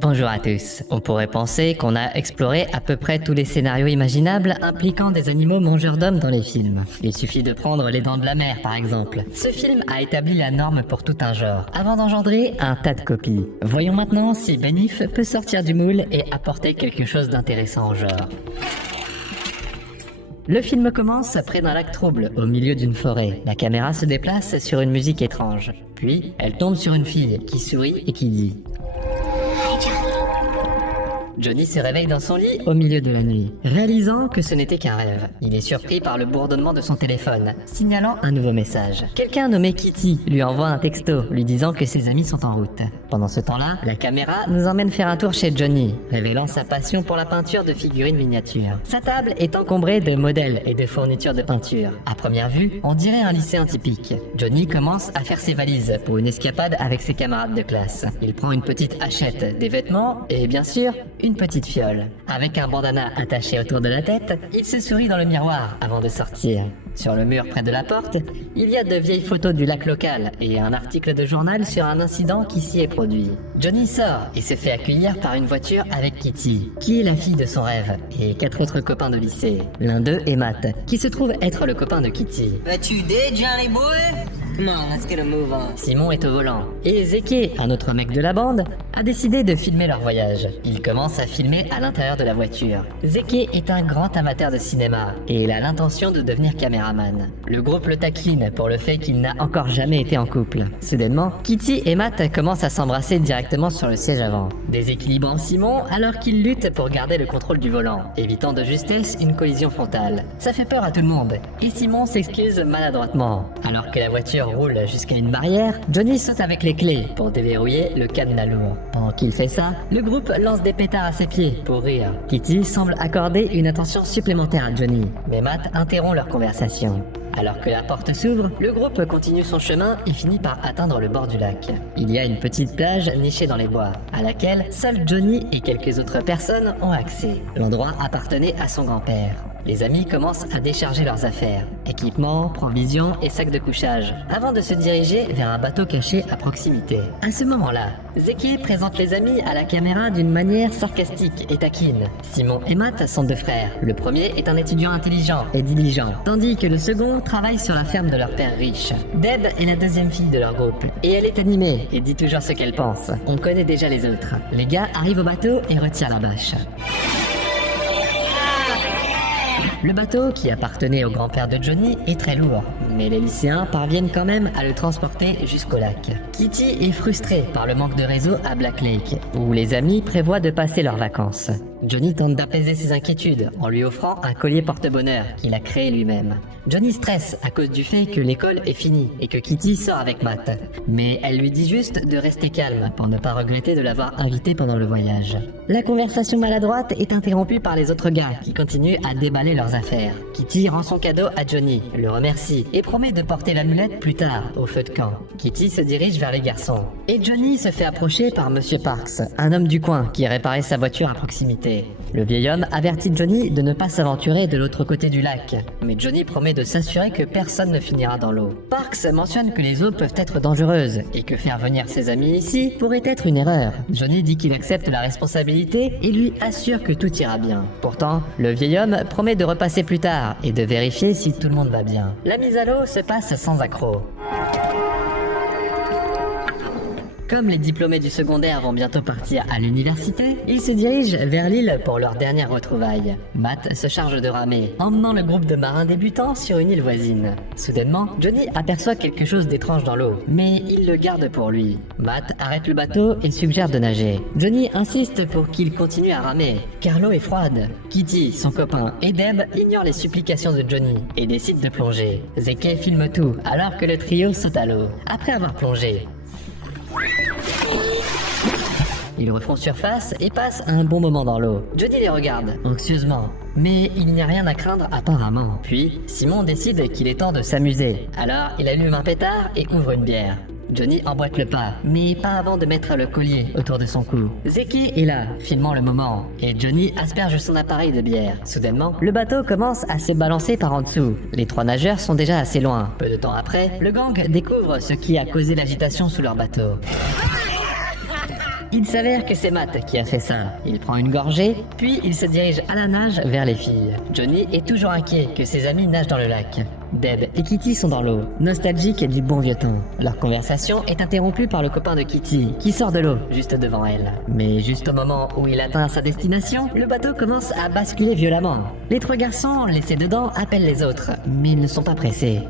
Bonjour à tous. On pourrait penser qu'on a exploré à peu près tous les scénarios imaginables impliquant des animaux mangeurs d'hommes dans les films. Il suffit de prendre Les Dents de la Mer par exemple. Ce film a établi la norme pour tout un genre, avant d'engendrer un tas de copies. Voyons maintenant si Benif peut sortir du moule et apporter quelque chose d'intéressant au genre. Le film commence près d'un lac trouble, au milieu d'une forêt. La caméra se déplace sur une musique étrange. Puis, elle tombe sur une fille qui sourit et qui dit: Johnny se réveille dans son lit au milieu de la nuit, réalisant que ce n'était qu'un rêve. Il est surpris par le bourdonnement de son téléphone, signalant un nouveau message. Quelqu'un nommé Kitty lui envoie un texto, lui disant que ses amis sont en route. Pendant ce temps-là, la caméra nous emmène faire un tour chez Johnny, révélant sa passion pour la peinture de figurines miniatures. Sa table est encombrée de modèles et de fournitures de peinture. À première vue, on dirait un lycéen typique. Johnny commence à faire ses valises pour une escapade avec ses camarades de classe. Il prend une petite hachette, des vêtements et bien sûr, une petite fiole. Avec un bandana attaché autour de la tête, il se sourit dans le miroir avant de sortir. Sur le mur près de la porte, il y a de vieilles photos du lac local et un article de journal sur un incident qui s'y est produit. Johnny sort et se fait accueillir par une voiture avec Kitty, qui est la fille de son rêve, et 4 autres copains de lycée. L'un d'eux est Matt, qui se trouve être le copain de Kitty. Vas-tu date, Johnny boy? Come on, let's get a move on. Simon est au volant. Et Zeke, un autre mec de la bande, a décidé de filmer leur voyage. Il commence à filmer à l'intérieur de la voiture. Zeke est un grand amateur de cinéma et il a l'intention de devenir caméraman. Le groupe le taquine pour le fait qu'il n'a encore jamais été en couple. Soudainement, Kitty et Matt commencent à s'embrasser directement sur le siège avant, déséquilibrant Simon alors qu'il lutte pour garder le contrôle du volant, évitant de justesse une collision frontale. Ça fait peur à tout le monde et Simon s'excuse maladroitement. Alors que la voiture roule jusqu'à une barrière, Johnny saute avec les clés pour déverrouiller le cadenas lourd. Pendant qu'il fait ça, le groupe lance des pétards à ses pieds pour rire. Kitty semble accorder une attention supplémentaire à Johnny, mais Matt interrompt leur conversation. Alors que la porte s'ouvre, le groupe continue son chemin et finit par atteindre le bord du lac. Il y a une petite plage nichée dans les bois, à laquelle seul Johnny et quelques autres personnes ont accès. L'endroit appartenait à son grand-père. Les amis commencent à décharger leurs affaires, équipements, provisions et sacs de couchage, avant de se diriger vers un bateau caché à proximité. À ce moment-là, Zeke présente les amis à la caméra d'une manière sarcastique et taquine. Simon et Matt sont 2 frères. Le premier est un étudiant intelligent et diligent, tandis que le second travaille sur la ferme de leur père riche. Deb est la 2e fille de leur groupe, et elle est animée et dit toujours ce qu'elle pense. On connaît déjà les autres. Les gars arrivent au bateau et retirent la bâche. Le bateau, qui appartenait au grand-père de Johnny, est très lourd, mais les lycéens parviennent quand même à le transporter jusqu'au lac. Kitty est frustrée par le manque de réseau à Black Lake, où les amis prévoient de passer leurs vacances. Johnny tente d'apaiser ses inquiétudes en lui offrant un collier porte-bonheur qu'il a créé lui-même. Johnny stresse à cause du fait que l'école est finie et que Kitty sort avec Matt, mais elle lui dit juste de rester calme pour ne pas regretter de l'avoir invité pendant le voyage. La conversation maladroite est interrompue par les autres gars qui continuent à déballer leurs affaires. Kitty rend son cadeau à Johnny, le remercie et promet de porter l'amulette plus tard au feu de camp. Kitty se dirige vers les garçons et Johnny se fait approcher par Monsieur Parks, un homme du coin qui réparait sa voiture à proximité. Le vieil homme avertit Johnny de ne pas s'aventurer de l'autre côté du lac, mais Johnny promet de s'assurer que personne ne finira dans l'eau. Parks mentionne que les eaux peuvent être dangereuses et que faire venir ses amis ici pourrait être une erreur. Johnny dit qu'il accepte la responsabilité et lui assure que tout ira bien. Pourtant, le vieil homme promet de repasser plus tard et de vérifier si tout le monde va bien. La mise à l'eau se passe sans accroc. Comme les diplômés du secondaire vont bientôt partir à l'université, ils se dirigent vers l'île pour leur dernière retrouvaille. Matt se charge de ramer, emmenant le groupe de marins débutants sur une île voisine. Soudainement, Johnny aperçoit quelque chose d'étrange dans l'eau, mais il le garde pour lui. Matt arrête le bateau et suggère de nager. Johnny insiste pour qu'il continue à ramer, car l'eau est froide. Kitty, son copain, et Deb ignorent les supplications de Johnny et décident de plonger. Zeke filme tout, alors que le trio saute à l'eau. Après avoir plongé, ils refont surface et passent un bon moment dans l'eau. Johnny les regarde, anxieusement. Mais il n'y a rien à craindre apparemment. Puis, Simon décide qu'il est temps de s'amuser. Alors, il allume un pétard et ouvre une bière. Johnny emboîte le pas, mais pas avant de mettre le collier autour de son cou. Zeke est là, filmant le moment, et Johnny asperge son appareil de bière. Soudainement, le bateau commence à se balancer par en dessous. Les 3 nageurs sont déjà assez loin. Peu de temps après, le gang découvre ce qui a causé l'agitation sous leur bateau. Il s'avère que c'est Matt qui a fait ça. Il prend une gorgée, puis il se dirige à la nage vers les filles. Johnny est toujours inquiet que ses amis nagent dans le lac. Deb et Kitty sont dans l'eau, nostalgiques du bon vieux temps. Leur conversation est interrompue par le copain de Kitty, qui sort de l'eau, juste devant elle. Mais juste au moment où il atteint sa destination, le bateau commence à basculer violemment. Les 3 garçons, laissés dedans, appellent les autres, mais ils ne sont pas pressés.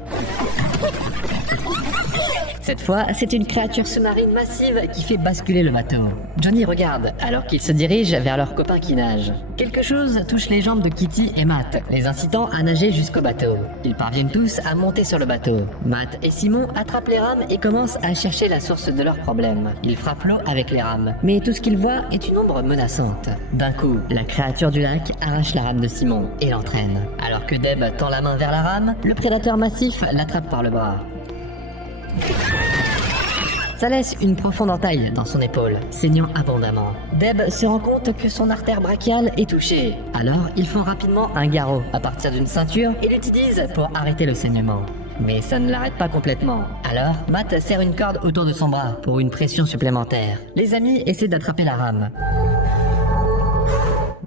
Cette fois, c'est une créature sous-marine massive qui fait basculer le bateau. Johnny regarde, alors qu'ils se dirigent vers leur copain qui nage. Quelque chose touche les jambes de Kitty et Matt, les incitant à nager jusqu'au bateau. Ils parviennent tous à monter sur le bateau. Matt et Simon attrapent les rames et commencent à chercher la source de leurs problèmes. Ils frappent l'eau avec les rames, mais tout ce qu'ils voient est une ombre menaçante. D'un coup, la créature du lac arrache la rame de Simon et l'entraîne. Alors que Deb tend la main vers la rame, le prédateur massif l'attrape par le bras. Ça laisse une profonde entaille dans son épaule, saignant abondamment. Deb se rend compte que son artère brachiale est touchée. Alors, ils font rapidement un garrot à partir d'une ceinture et l'utilisent pour arrêter le saignement. Mais ça ne l'arrête pas complètement. Alors, Matt serre une corde autour de son bras pour une pression supplémentaire. Les amis essaient d'attraper la rame.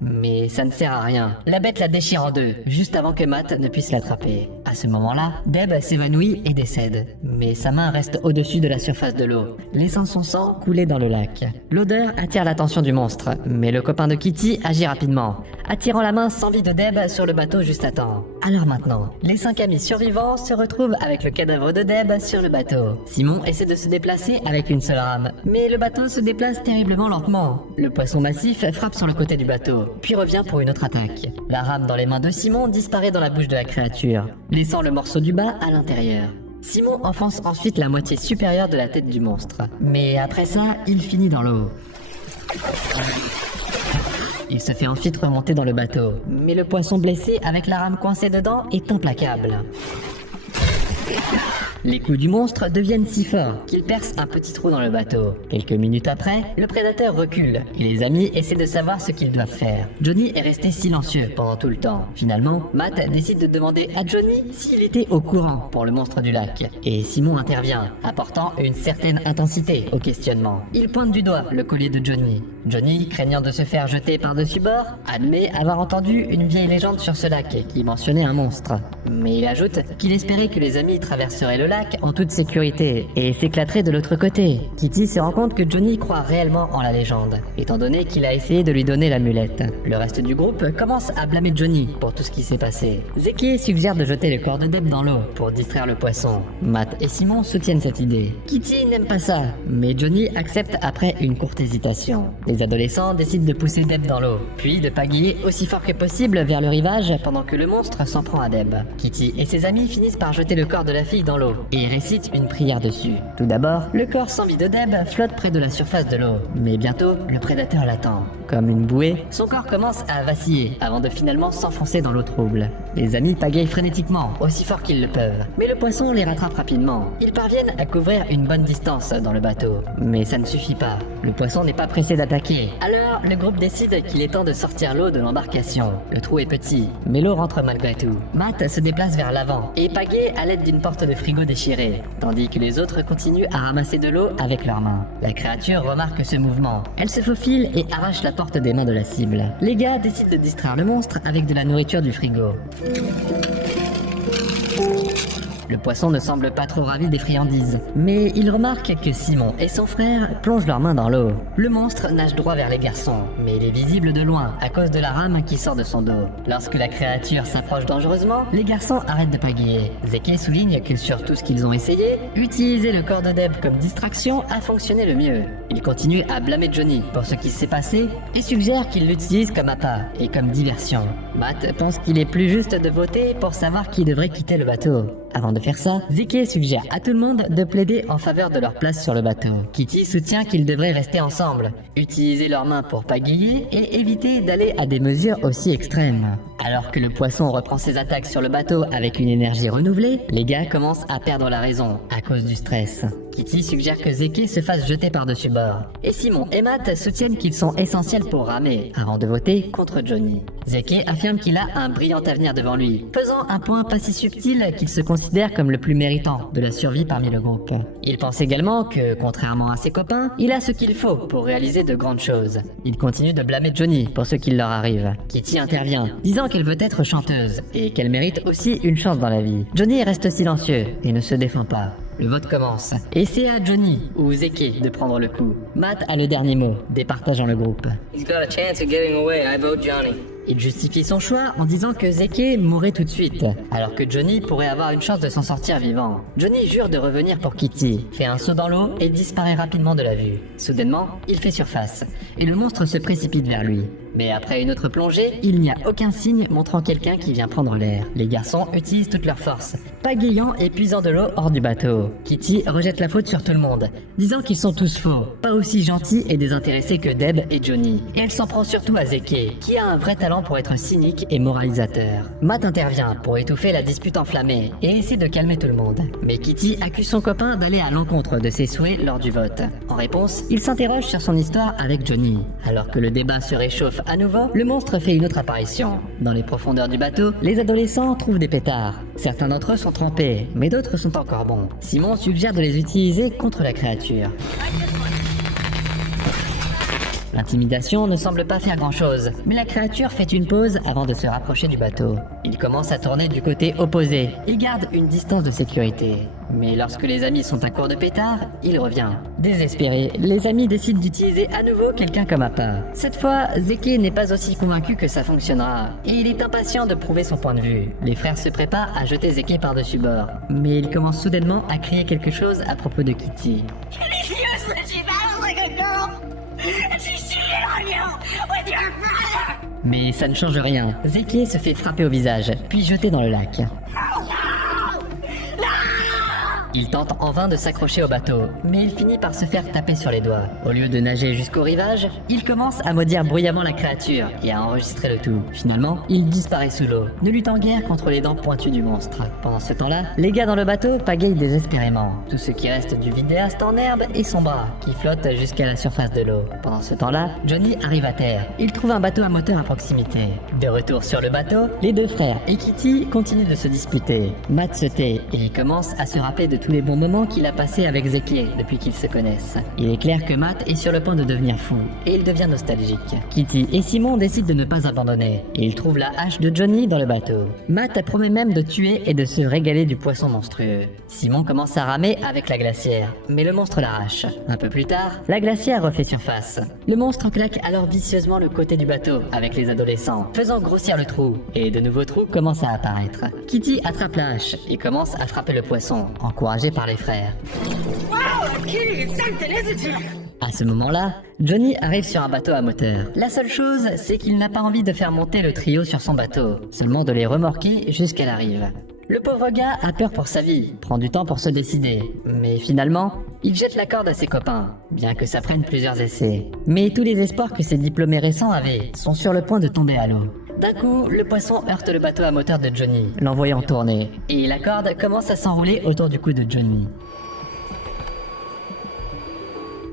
Mais ça ne sert à rien. La bête la déchire en deux, juste avant que Matt ne puisse l'attraper. À ce moment-là, Deb s'évanouit et décède. Mais sa main reste au-dessus de la surface de l'eau, laissant son sang couler dans le lac. L'odeur attire l'attention du monstre, mais le copain de Kitty agit rapidement, attirant la main sans vie de Deb sur le bateau juste à temps. Alors maintenant, les 5 amis survivants se retrouvent avec le cadavre de Deb sur le bateau. Simon essaie de se déplacer avec une seule rame, mais le bateau se déplace terriblement lentement. Le poisson massif frappe sur le côté du bateau, puis revient pour une autre attaque. La rame dans les mains de Simon disparaît dans la bouche de la créature, laissant le morceau du bas à l'intérieur. Simon enfonce ensuite la moitié supérieure de la tête du monstre. Mais après ça, il finit dans l'eau. Il se fait ensuite remonter dans le bateau. Mais le poisson blessé avec la rame coincée dedans est implacable. Les coups du monstre deviennent si forts qu'il perce un petit trou dans le bateau. Quelques minutes après, le prédateur recule et les amis essaient de savoir ce qu'ils doivent faire. Johnny est resté silencieux pendant tout le temps. Finalement, Matt décide de demander à Johnny s'il était au courant pour le monstre du lac. Et Simon intervient, apportant une certaine intensité au questionnement. Il pointe du doigt le collier de Johnny. Johnny, craignant de se faire jeter par-dessus bord, admet avoir entendu une vieille légende sur ce lac qui mentionnait un monstre. Mais il ajoute qu'il espérait que les amis traverseraient le lac en toute sécurité et s'éclateraient de l'autre côté. Kitty se rend compte que Johnny croit réellement en la légende, étant donné qu'il a essayé de lui donner l'amulette. Le reste du groupe commence à blâmer Johnny pour tout ce qui s'est passé. Zeke suggère de jeter le corps de Deb dans l'eau pour distraire le poisson. Matt et Simon soutiennent cette idée. Kitty n'aime pas ça, mais Johnny accepte après une courte hésitation. Les adolescents décident de pousser Deb dans l'eau, puis de pagayer aussi fort que possible vers le rivage pendant que le monstre s'en prend à Deb. Kitty et ses amis finissent par jeter le corps de la fille dans l'eau et récitent une prière dessus. Tout d'abord, le corps sans vie de Deb flotte près de la surface de l'eau, mais bientôt, le prédateur l'attend. Comme une bouée, son corps commence à vaciller avant de finalement s'enfoncer dans l'eau trouble. Les amis pagayent frénétiquement, aussi fort qu'ils le peuvent, mais le poisson les rattrape rapidement. Ils parviennent à couvrir une bonne distance dans le bateau, mais ça ne suffit pas. Le poisson n'est pas pressé d'attaquer. Alors, le groupe décide qu'il est temps de sortir l'eau de l'embarcation. Le trou est petit, mais l'eau rentre malgré tout. Matt se déplace vers l'avant et pagaie à l'aide d'une porte de frigo déchirée, tandis que les autres continuent à ramasser de l'eau avec leurs mains. La créature remarque ce mouvement. Elle se faufile et arrache la porte des mains de la cible. Les gars décident de distraire le monstre avec de la nourriture du frigo. Le poisson ne semble pas trop ravi des friandises, mais il remarque que Simon et son frère plongent leurs mains dans l'eau. Le monstre nage droit vers les garçons, mais il est visible de loin à cause de la rame qui sort de son dos. Lorsque la créature s'approche dangereusement, les garçons arrêtent de pagayer. Zeke souligne que sur tout ce qu'ils ont essayé, utiliser le corps de Deb comme distraction a fonctionné le mieux. Il continue à blâmer Johnny pour ce qui s'est passé et suggère qu'il l'utilise comme appât et comme diversion. Matt pense qu'il est plus juste de voter pour savoir qui devrait quitter le bateau. Avant de faire ça, Zeke suggère à tout le monde de plaider en faveur de leur place sur le bateau. Kitty soutient qu'ils devraient rester ensemble, utiliser leurs mains pour pagayer et éviter d'aller à des mesures aussi extrêmes. Alors que le poisson reprend ses attaques sur le bateau avec une énergie renouvelée, les gars commencent à perdre la raison à cause du stress. Kitty suggère que Zeke se fasse jeter par-dessus bord. Et Simon et Matt soutiennent qu'ils sont essentiels pour ramer, avant de voter contre Johnny. Zeke affirme qu'il a un brillant avenir devant lui, faisant un point pas si subtil qu'il se considère comme le plus méritant de la survie parmi le groupe. Il pense également que, contrairement à ses copains, il a ce qu'il faut pour réaliser de grandes choses. Il continue de blâmer Johnny pour ce qui leur arrive. Kitty intervient, disant qu'elle veut être chanteuse et qu'elle mérite aussi une chance dans la vie. Johnny reste silencieux et ne se défend pas. Le vote commence, et c'est à Johnny ou Zeke de prendre le coup. Matt a le dernier mot, départageant le groupe. He's got a chance of getting away. I vote Johnny. Il justifie son choix en disant que Zeke mourrait tout de suite, alors que Johnny pourrait avoir une chance de s'en sortir vivant. Johnny jure de revenir pour Kitty, fait un saut dans l'eau et disparaît rapidement de la vue. Soudainement, il fait surface, et le monstre se précipite vers lui. Mais après une autre plongée, il n'y a aucun signe montrant quelqu'un qui vient prendre l'air. Les garçons utilisent toute leur force, pagayant et puisant de l'eau hors du bateau. Kitty rejette la faute sur tout le monde, disant qu'ils sont tous faux, pas aussi gentils et désintéressés que Deb et Johnny. Et elle s'en prend surtout à Zeke, qui a un vrai talent pour être cynique et moralisateur. Matt intervient pour étouffer la dispute enflammée et essaie de calmer tout le monde. Mais Kitty accuse son copain d'aller à l'encontre de ses souhaits lors du vote. En réponse, il s'interroge sur son histoire avec Johnny. Alors que le débat se réchauffe à nouveau, le monstre fait une autre apparition. Dans les profondeurs du bateau, les adolescents trouvent des pétards. Certains d'entre eux sont trempés, mais d'autres sont encore bons. Simon suggère de les utiliser contre la créature. L'intimidation ne semble pas faire grand-chose, mais la créature fait une pause avant de se rapprocher du bateau. Il commence à tourner du côté opposé et garde une distance de sécurité. Mais lorsque les amis sont à court de pétards, il revient. Désespérés, les amis décident d'utiliser à nouveau quelqu'un comme appât. Cette fois, Zeke n'est pas aussi convaincu que ça fonctionnera, et il est impatient de prouver son point de vue. Les frères se préparent à jeter Zeke par-dessus bord, mais il commence soudainement à crier quelque chose à propos de Kitty. She's useless. She battles like a girl. And she cheated on you with your brother. Mais ça ne change rien. Zeke se fait frapper au visage, puis jeter dans le lac. Il tente en vain de s'accrocher au bateau, mais il finit par se faire taper sur les doigts. Au lieu de nager jusqu'au rivage, il commence à maudire bruyamment la créature et à enregistrer le tout. Finalement, il disparaît sous l'eau, ne luttant guère contre les dents pointues du monstre. Pendant ce temps-là, les gars dans le bateau pagayent désespérément. Tout ce qui reste du vidéaste en herbe est son bras, qui flotte jusqu'à la surface de l'eau. Pendant ce temps-là, Johnny arrive à terre. Il trouve un bateau à moteur à proximité. De retour sur le bateau, les deux frères et Kitty continuent de se disputer. Matt se tait et il commence à se rappeler de tous les bons moments qu'il a passés avec Zeke depuis qu'ils se connaissent. Il est clair que Matt est sur le point de devenir fou, et il devient nostalgique. Kitty et Simon décident de ne pas abandonner, et ils trouvent la hache de Johnny dans le bateau. Matt promet même de tuer et de se régaler du poisson monstrueux. Simon commence à ramer avec la glacière, mais le monstre l'arrache. Un peu plus tard, la glacière refait surface. Le monstre claque alors vicieusement le côté du bateau avec les adolescents, faisant grossir le trou, et de nouveaux trous commencent à apparaître. Kitty attrape la hache et commence à frapper le poisson, encouragé par les frères. Wow, Kitty, it's something, isn't it? À ce moment-là, Johnny arrive sur un bateau à moteur. La seule chose, c'est qu'il n'a pas envie de faire monter le trio sur son bateau, seulement de les remorquer jusqu'à la rive. Le pauvre gars a peur pour sa vie, prend du temps pour se décider, mais finalement, il jette la corde à ses copains, bien que ça prenne plusieurs essais. Mais tous les espoirs que ces diplômés récents avaient sont sur le point de tomber à l'eau. D'un coup, le poisson heurte le bateau à moteur de Johnny, l'envoyant tourner, et la corde commence à s'enrouler autour du cou de Johnny.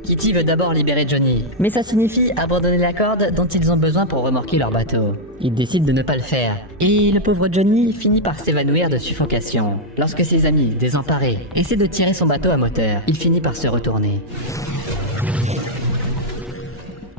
Kitty veut d'abord libérer Johnny, mais ça signifie abandonner la corde dont ils ont besoin pour remorquer leur bateau. Ils décident de ne pas le faire, et le pauvre Johnny finit par s'évanouir de suffocation. Lorsque ses amis, désemparés, essaient de tirer son bateau à moteur, il finit par se retourner.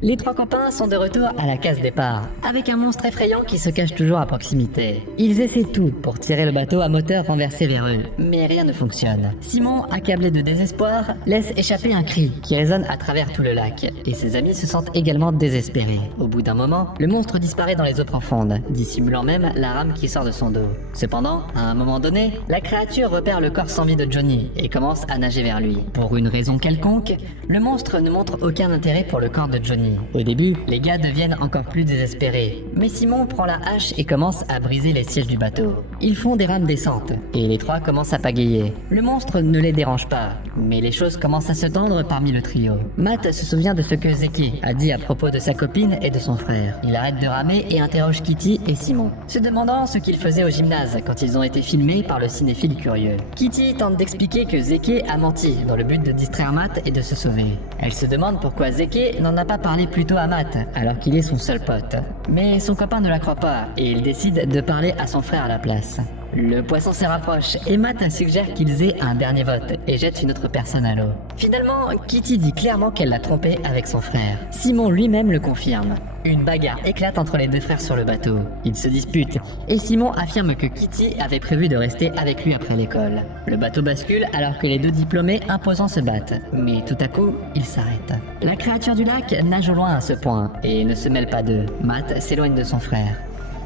Les trois copains sont de retour à la case départ, avec un monstre effrayant qui se cache toujours à proximité. Ils essaient tout pour tirer le bateau à moteur renversé vers eux, mais rien ne fonctionne. Simon, accablé de désespoir, laisse échapper un cri qui résonne à travers tout le lac, et ses amis se sentent également désespérés. Au bout d'un moment, le monstre disparaît dans les eaux profondes, dissimulant même la rame qui sort de son dos. Cependant, à un moment donné, la créature repère le corps sans vie de Johnny et commence à nager vers lui. Pour une raison quelconque, le monstre ne montre aucun intérêt pour le corps de Johnny. Johnny. Au début, les gars deviennent encore plus désespérés, mais Simon prend la hache et commence à briser les sièges du bateau. Ils font des rames descentes, et les trois commencent à pagayer. Le monstre ne les dérange pas, mais les choses commencent à se tendre parmi le trio. Matt se souvient de ce que Zeke a dit à propos de sa copine et de son frère. Il arrête de ramer et interroge Kitty et Simon, se demandant ce qu'ils faisaient au gymnase quand ils ont été filmés par le cinéphile curieux. Kitty tente d'expliquer que Zeke a menti dans le but de distraire Matt et de se sauver. Elle se demande pourquoi Zeke n'en a pas parlé plus tôt à Matt, alors qu'il est son seul pote. Mais son copain ne la croit pas, et il décide de parler à son frère à la place. Le poisson se rapproche et Matt suggère qu'ils aient un dernier vote et jette une autre personne à l'eau. Finalement, Kitty dit clairement qu'elle l'a trompé avec son frère. Simon lui-même le confirme. Une bagarre éclate entre les deux frères sur le bateau. Ils se disputent et Simon affirme que Kitty avait prévu de rester avec lui après l'école. Le bateau bascule alors que les deux diplômés imposants se battent. Mais tout à coup, ils s'arrêtent. La créature du lac nage au loin à ce point et ne se mêle pas d'eux. Matt s'éloigne de son frère.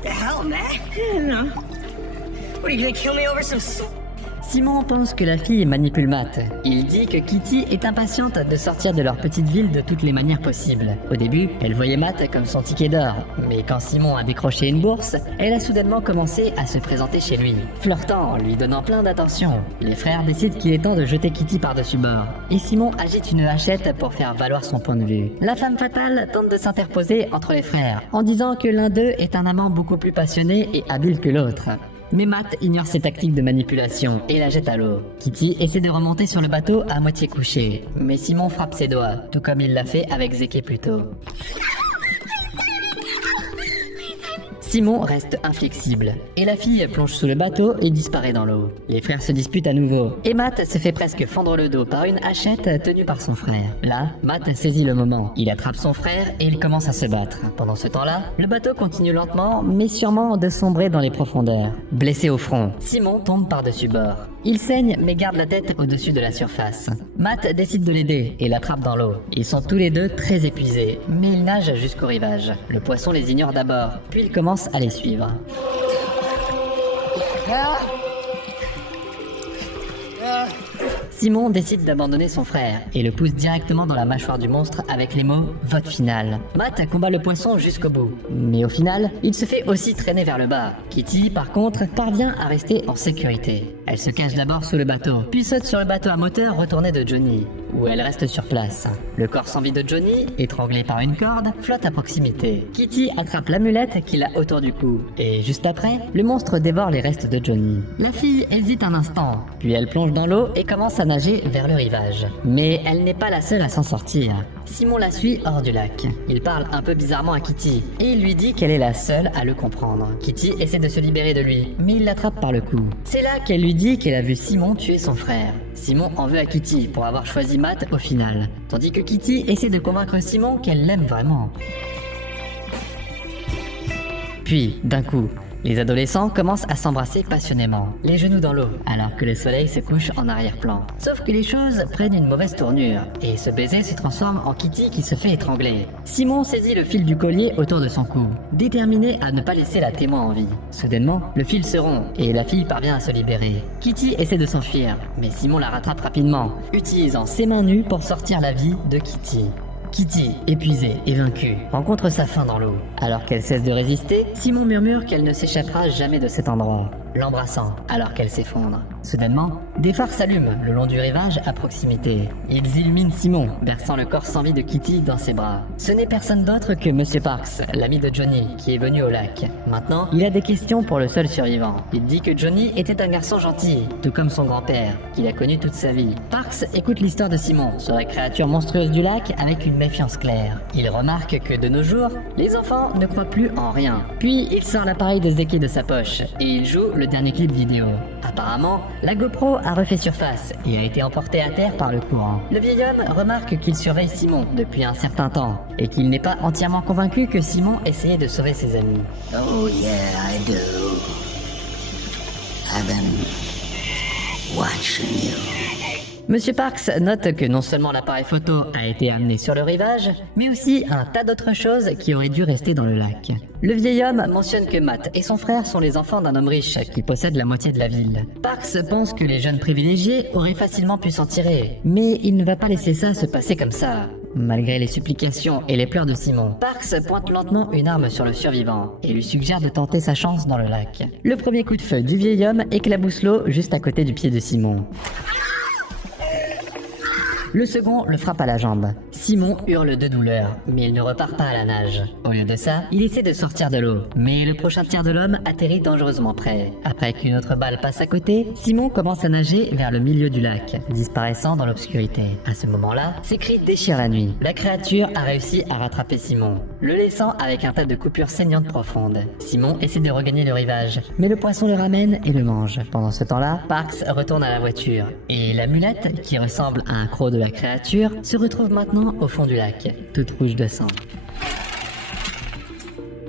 The hell, man? What, are you gonna kill me over some Simon pense que la fille manipule Matt. Il dit que Kitty est impatiente de sortir de leur petite ville de toutes les manières possibles. Au début, elle voyait Matt comme son ticket d'or, mais quand Simon a décroché une bourse, elle a soudainement commencé à se présenter chez lui, flirtant, lui donnant plein d'attention. Les frères décident qu'il est temps de jeter Kitty par-dessus bord, et Simon agite une hachette pour faire valoir son point de vue. La femme fatale tente de s'interposer entre les frères, en disant que l'un d'eux est un amant beaucoup plus passionné et habile que l'autre. Mais Matt ignore ses tactiques de manipulation et la jette à l'eau. Kitty essaie de remonter sur le bateau à moitié couché, mais Simon frappe ses doigts, tout comme il l'a fait avec Zeke plus tôt. Simon reste inflexible, et la fille plonge sous le bateau et disparaît dans l'eau. Les frères se disputent à nouveau, et Matt se fait presque fendre le dos par une hachette tenue par son frère. Là, Matt saisit le moment. Il attrape son frère et ils commencent à se battre. Pendant ce temps-là, le bateau continue lentement, mais sûrement de sombrer dans les profondeurs. Blessé au front, Simon tombe par-dessus bord. Il saigne mais garde la tête au-dessus de la surface. Matt décide de l'aider et l'attrape dans l'eau. Ils sont tous les deux très épuisés, mais ils nagent jusqu'au rivage. Le poisson les ignore d'abord, puis il commence à les suivre. Simon décide d'abandonner son frère et le pousse directement dans la mâchoire du monstre avec les mots « vote final ». Matt combat le poisson jusqu'au bout, mais au final, il se fait aussi traîner vers le bas. Kitty, par contre, parvient à rester en sécurité. Elle se cache d'abord sous le bateau, puis saute sur le bateau à moteur retourné de Johnny, où elle reste sur place. Le corps sans vie de Johnny, étranglé par une corde, flotte à proximité. Kitty attrape l'amulette qu'il a autour du cou, et juste après, le monstre dévore les restes de Johnny. La fille hésite un instant, puis elle plonge dans l'eau et commence à nager vers le rivage. Mais elle n'est pas la seule à s'en sortir. Simon la suit hors du lac. Il parle un peu bizarrement à Kitty, et il lui dit qu'elle est la seule à le comprendre. Kitty essaie de se libérer de lui, mais il l'attrape par le cou. C'est là qu'elle lui dit qu'elle a vu Simon tuer son frère. Simon en veut à Kitty pour avoir choisi Matt au final, tandis que Kitty essaie de convaincre Simon qu'elle l'aime vraiment. Puis, d'un coup, les adolescents commencent à s'embrasser passionnément, les genoux dans l'eau, alors que le soleil se couche en arrière-plan. Sauf que les choses prennent une mauvaise tournure, et ce baiser se transforme en Kitty qui se fait étrangler. Simon saisit le fil du collier autour de son cou, déterminé à ne pas laisser la témoin en vie. Soudainement, le fil se rompt, et la fille parvient à se libérer. Kitty essaie de s'enfuir, mais Simon la rattrape rapidement, utilisant ses mains nues pour sortir la vie de Kitty. Kitty, épuisée et vaincue, rencontre sa fin dans l'eau. Alors qu'elle cesse de résister, Simon murmure qu'elle ne s'échappera jamais de cet endroit, l'embrassant alors qu'elle s'effondre. Soudainement, des phares s'allument le long du rivage à proximité. Ils illuminent Simon, versant le corps sans vie de Kitty dans ses bras. Ce n'est personne d'autre que Monsieur Parks, l'ami de Johnny, qui est venu au lac. Maintenant, il a des questions pour le seul survivant. Il dit que Johnny était un garçon gentil, tout comme son grand-père, qu'il a connu toute sa vie. Parks écoute l'histoire de Simon, sur la créature monstrueuse du lac, avec une méfiance claire. Il remarque que de nos jours, les enfants ne croient plus en rien. Puis il sort l'appareil de Zeke de sa poche, et il joue le dernier clip vidéo. Apparemment, la GoPro a refait surface et a été emportée à terre par le courant. Le vieil homme remarque qu'il surveille Simon depuis un certain temps et qu'il n'est pas entièrement convaincu que Simon essayait de sauver ses amis. Oh yeah, I do. I've been watching you. Monsieur Parks note que non seulement l'appareil photo a été amené sur le rivage, mais aussi un tas d'autres choses qui auraient dû rester dans le lac. Le vieil homme mentionne que Matt et son frère sont les enfants d'un homme riche qui possède la moitié de la ville. Parks pense que les jeunes privilégiés auraient facilement pu s'en tirer, mais il ne va pas laisser ça se passer comme ça. Malgré les supplications et les pleurs de Simon, Parks pointe lentement une arme sur le survivant et lui suggère de tenter sa chance dans le lac. Le premier coup de feu du vieil homme éclabousse l'eau juste à côté du pied de Simon. Le second le frappe à la jambe. Simon hurle de douleur, mais il ne repart pas à la nage. Au lieu de ça, il essaie de sortir de l'eau, mais le prochain tir de l'homme atterrit dangereusement près. Après qu'une autre balle passe à côté, Simon commence à nager vers le milieu du lac, disparaissant dans l'obscurité. À ce moment-là, ses cris déchirent la nuit. La créature a réussi à rattraper Simon, le laissant avec un tas de coupures saignantes profondes. Simon essaie de regagner le rivage, mais le poisson le ramène et le mange. Pendant ce temps-là, Parks retourne à la voiture, et la mulette, qui ressemble à un croc de la créature, se retrouve maintenant au fond du lac, toute rouge de sang.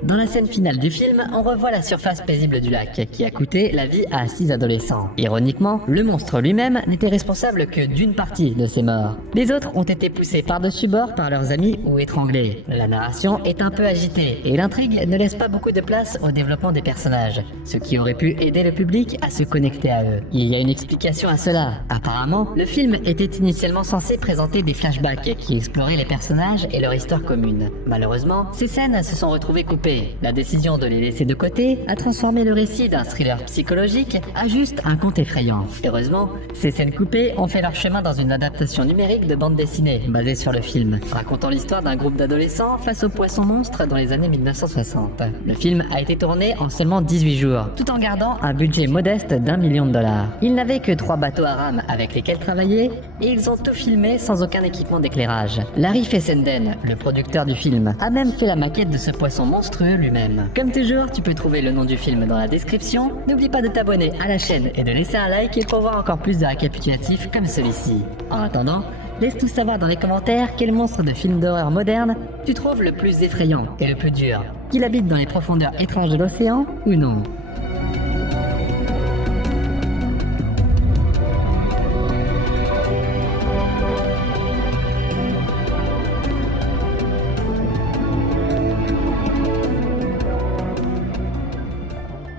Dans la scène finale du film, on revoit la surface paisible du lac, qui a coûté la vie à 6 adolescents. Ironiquement, le monstre lui-même n'était responsable que d'une partie de ces morts. Les autres ont été poussés par-dessus bord par leurs amis ou étranglés. La narration est un peu agitée, et l'intrigue ne laisse pas beaucoup de place au développement des personnages, ce qui aurait pu aider le public à se connecter à eux. Il y a une explication à cela. Apparemment, le film était initialement censé présenter des flashbacks qui exploraient les personnages et leur histoire commune. Malheureusement, ces scènes se sont retrouvées coupées. La décision de les laisser de côté a transformé le récit d'un thriller psychologique à juste un conte effrayant. Heureusement, ces scènes coupées ont fait leur chemin dans une adaptation numérique de bande dessinée basée sur le film, racontant l'histoire d'un groupe d'adolescents face aux poissons monstres dans les années 1960. Le film a été tourné en seulement 18 jours, tout en gardant un budget modeste d'$1 million. Ils n'avaient que 3 bateaux à rame avec lesquels travailler, et ils ont tout filmé sans aucun équipement d'éclairage. Larry Fessenden, le producteur du film, a même fait la maquette de ce poisson monstrueux lui-même. Comme toujours, tu peux trouver le nom du film dans la description. N'oublie pas de t'abonner à la chaîne et de laisser un like pour voir encore plus de récapitulatifs comme celui-ci. En attendant, laisse tout savoir dans les commentaires quel monstre de film d'horreur moderne tu trouves le plus effrayant et le plus dur, qu'il habite dans les profondeurs étranges de l'océan ou non.